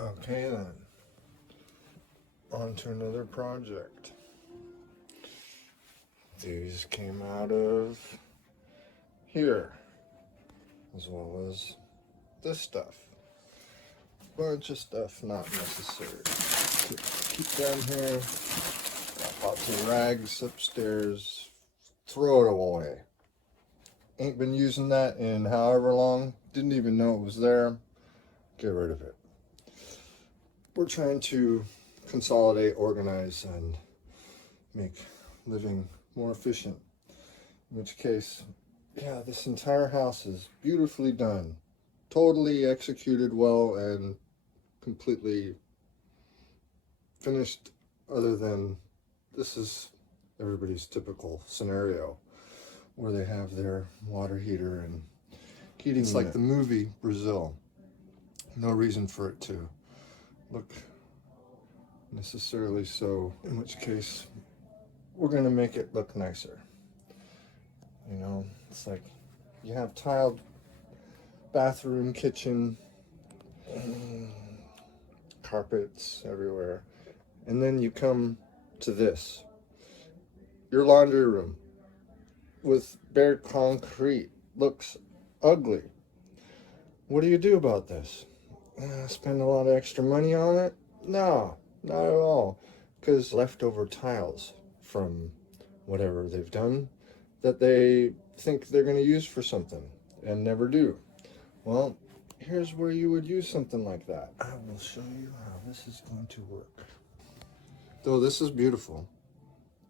Okay then, on to another project. These came out of here, as well as this stuff. Bunch of stuff not necessary. Keep down here. Got lots of rags upstairs. Throw it away. Ain't been using that in however long. Didn't even know it was there. Get rid of it. We're trying to consolidate, organize, and make living more efficient. In which case, yeah, this entire house is beautifully done. Totally executed well and completely finished, other than this is everybody's typical scenario where they have their water heater and heating. It's like the movie Brazil. No reason for it to look necessarily so, in which case we're going to make it look nicer. You know, it's like you have tiled bathroom, kitchen, carpets everywhere, and then you come to this, your laundry room with bare concrete. Looks ugly. What do you do about this? Spend a lot of extra money on it? No, not at all. Because leftover tiles from whatever they've done that they think they're going to use for something and never do. Well, here's where you would use something like that. I will show you how this is going to work. Though this is beautiful,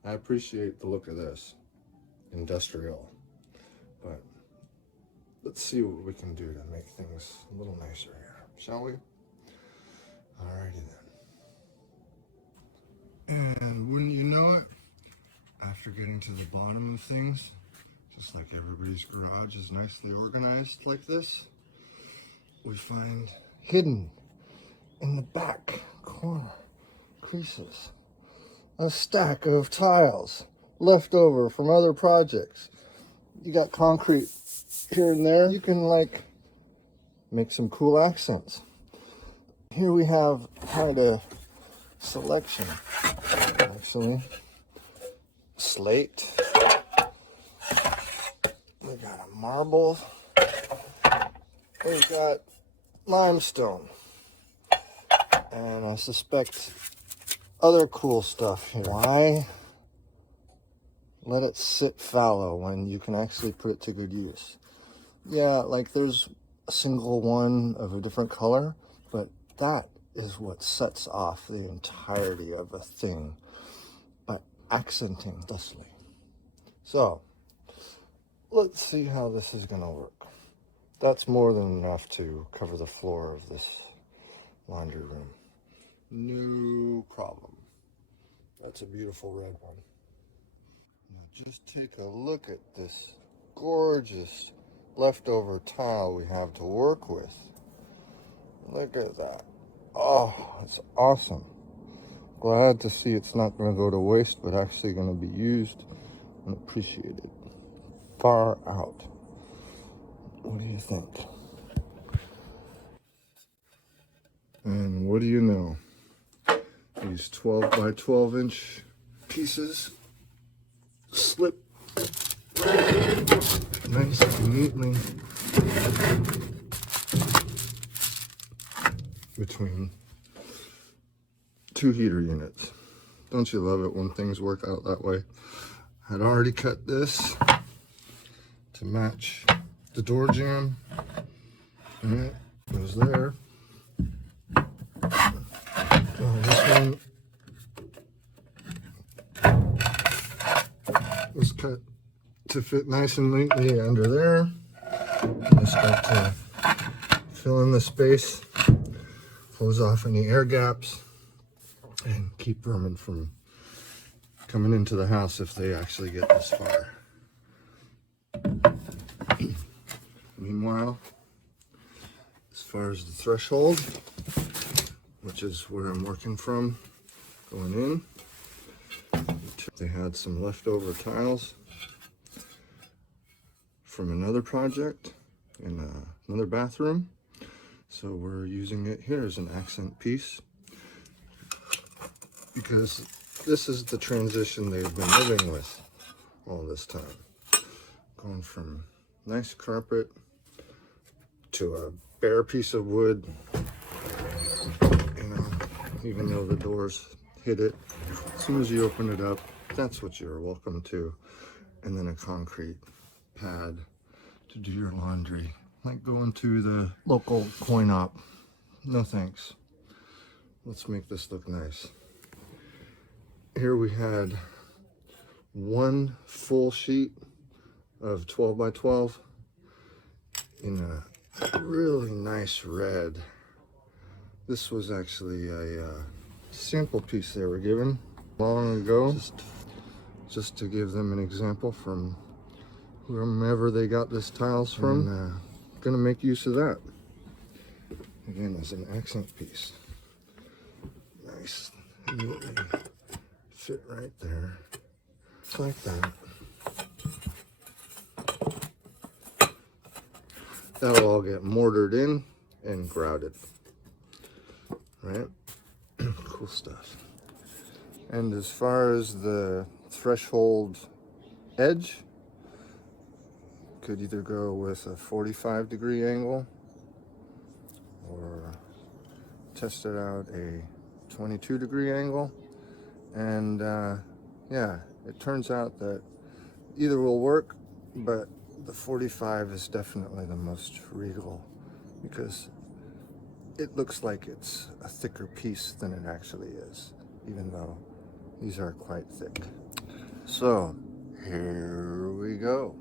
I appreciate the look of this. Industrial. But let's see what we can do to make things a little nicer here, shall we? Alrighty then. And wouldn't you know it, after getting to the bottom of things, just like everybody's garage is nicely organized like this, we find hidden in the back corner creases a stack of tiles left over from other projects. You got concrete here and there. You can like make some cool accents. Here we have quite a selection, actually. Slate. We got a marble. We've got limestone. And I suspect other cool stuff here. Why let it sit fallow when you can actually put it to good use? Yeah, like there's a single one of a different color, but that is what sets off the entirety of a thing by accenting thusly. So, let's see how this is going to work. That's more than enough to cover the floor of this laundry room. No problem. That's a beautiful red one. Now just take a look at this gorgeous leftover tile we have to work with. Look at that. Oh, it's awesome. Glad to see it's not going to go to waste, but actually going to be used and appreciated. Far out. What do you think? And what do you know? These 12 by 12 inch pieces slip nice and neatly between two heater units. Don't you love it when things work out that way? I'd already cut this to match the door jamb, and it goes there. This one was cut to fit nice and neatly under there. Just got to fill in the space, close off any air gaps, and keep vermin from coming into the house if they actually get this far. Meanwhile, as far as the threshold, which is where I'm working from, going in, they had some leftover tiles from another project in another bathroom. So we're using it here as an accent piece because this is the transition they've been living with all this time. Going from nice carpet to a bare piece of wood, you know, even though the doors hid it. As soon as you open it up, that's what you're welcome to. And then a concrete pad to do your laundry. Like going to the local coin op. No thanks. Let's make this look nice. Here we had one full sheet of 12 by 12 in a really nice red. This was actually a sample piece they were given long ago, just to give them an example from whomever they got this tiles from. And, gonna make use of that again as an accent piece. Nice, neatly fit right there, just like that. That'll all get mortared in and grouted, right? Cool stuff. And as far as the threshold edge, could either go with a 45-degree angle or test it out a 22-degree angle. And yeah, it turns out that either will work, but the 45 is definitely the most regal because it looks like it's a thicker piece than it actually is, even though these are quite thick. So here we go.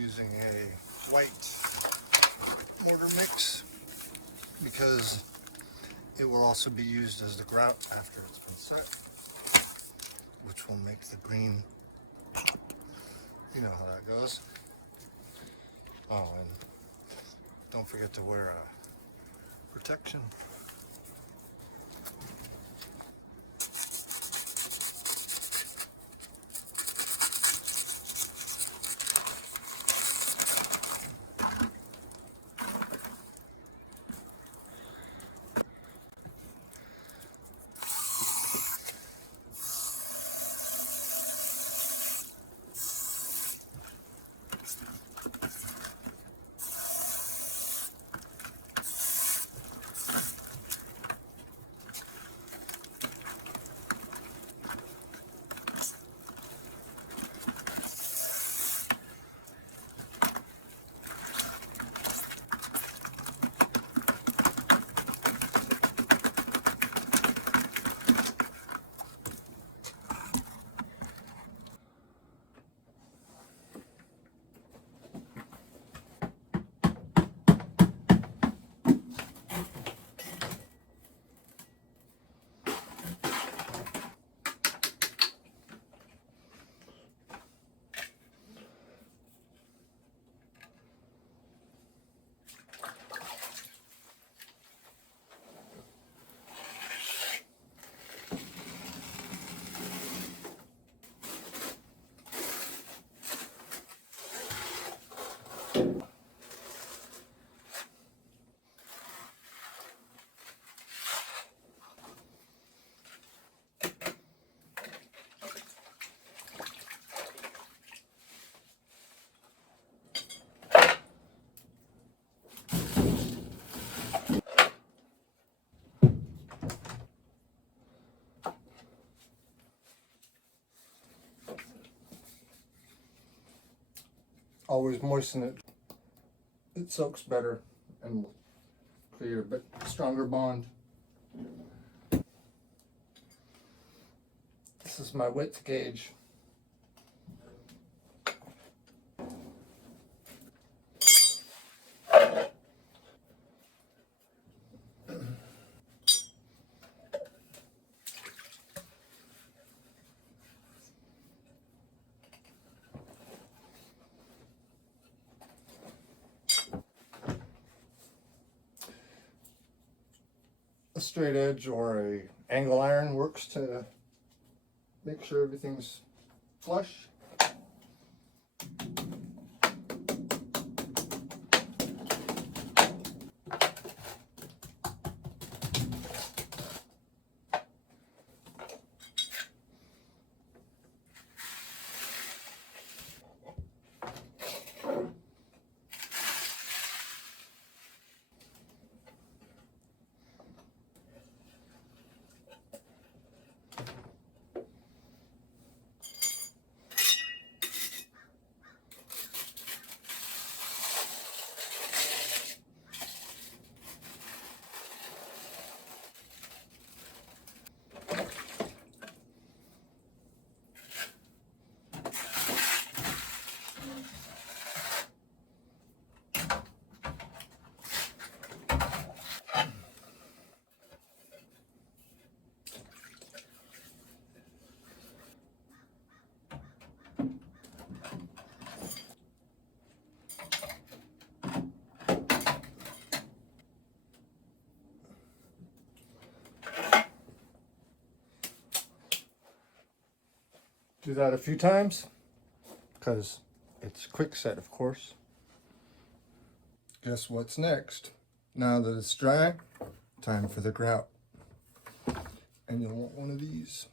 using a white mortar mix because it will also be used as the grout after it's been set, which will make the green pop. You know how that goes. Oh, and don't forget to wear a protection. Always moisten it. It soaks better and will create a bit stronger bond. This is my width gauge. A straight edge or a angle iron works to make sure everything's flush. Do that a few times because it's quick set, of course. Guess what's next? Now that it's dry, time for the grout. And you'll want one of these.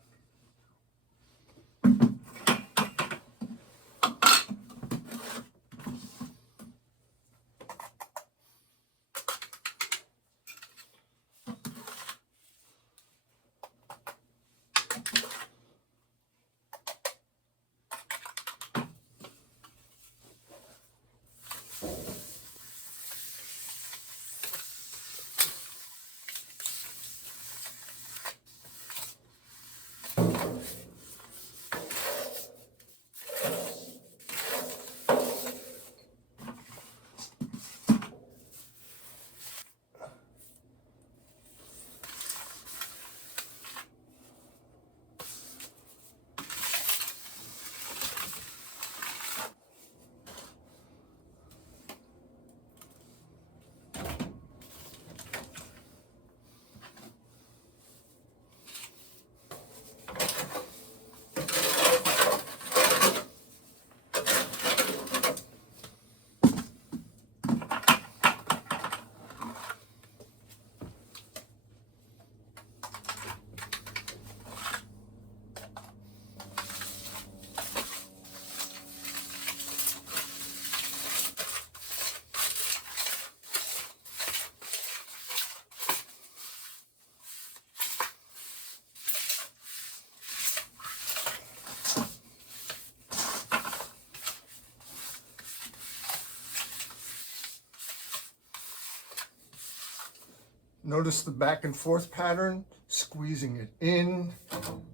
Notice the back and forth pattern, squeezing it in,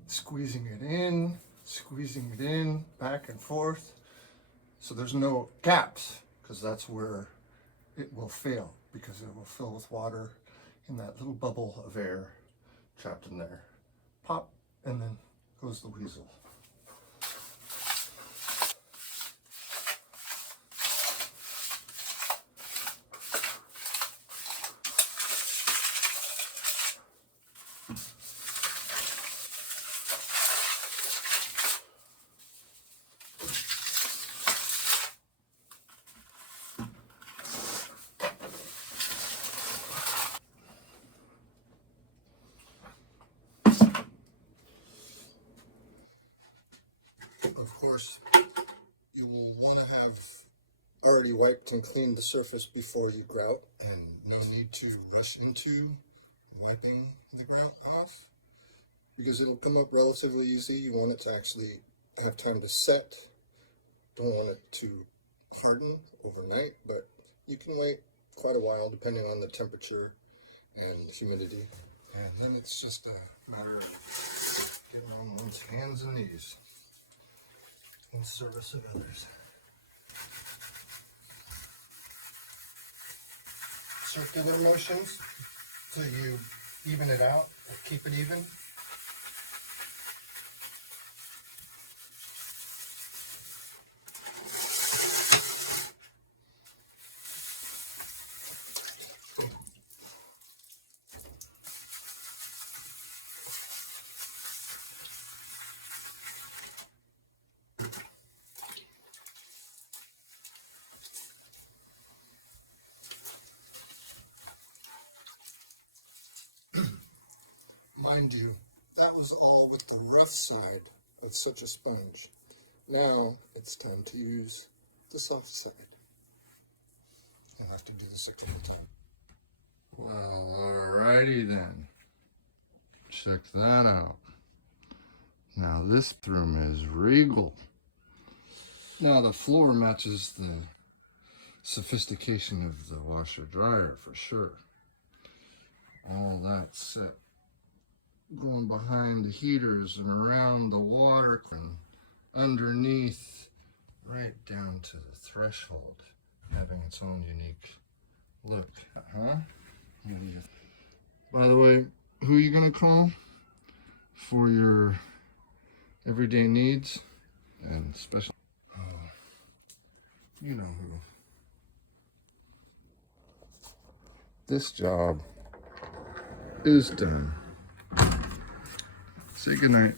squeezing it in, squeezing it in, back and forth. So there's no gaps, because that's where it will fail, because it will fill with water in that little bubble of air trapped in there. Pop, and then goes the weasel. Of course, you will want to have already wiped and cleaned the surface before you grout, and no need to rush into wiping the grout off, because it'll come up relatively easy. You want it to actually have time to set. Don't want it to harden overnight, but you can wait quite a while depending on the temperature and humidity. And then it's just a matter of getting on one's hands and knees in service of others. Circular motions till you even it out, or keep it even. Mind you, that was all with the rough side of such a sponge. Now it's time to use the soft side. I'll have to do this a couple times. Well, alrighty then. Check that out. Now this room is regal. Now the floor matches the sophistication of the washer dryer for sure. All that set. Going behind the heaters and around the water and underneath, right down to the threshold, having its own unique look. Huh? By the way, who are you gonna call for your everyday needs and special? You know who. This job is done. Say goodnight.